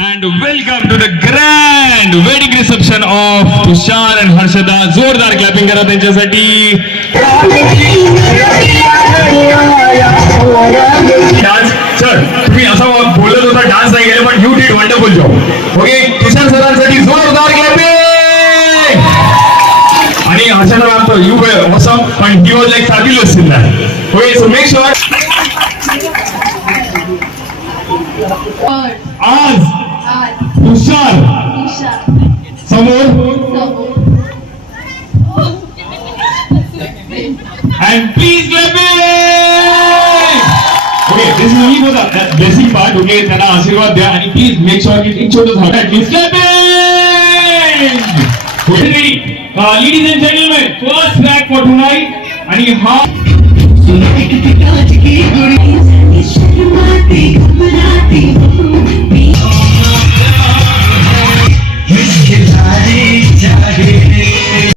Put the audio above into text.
And welcome to the grand wedding reception of Tushar and Harshada. जोरदार क्लॅपिंग करा त्यांच्यासाठी. Dance sir तुम्ही असं बोलत होता डान्स नाही केले पण you did wonderful job. Okay Tushar सरांसाठी जोरदार क्लॅपिंग. आणि हर्षदा मॅम तर यू वर ऑसम पण ही was like fabulous in that. Okay so make sure आज तुषार समोर and please clap it. Okay, this is only for the blessing part. Okay, त्यांना आशीर्वाद द्या आणि प्लीज मेक शुअर की एक छोटं झाड at least clap it. Okay, ready? Ladies and gentlemen, first track for tonight आणि हा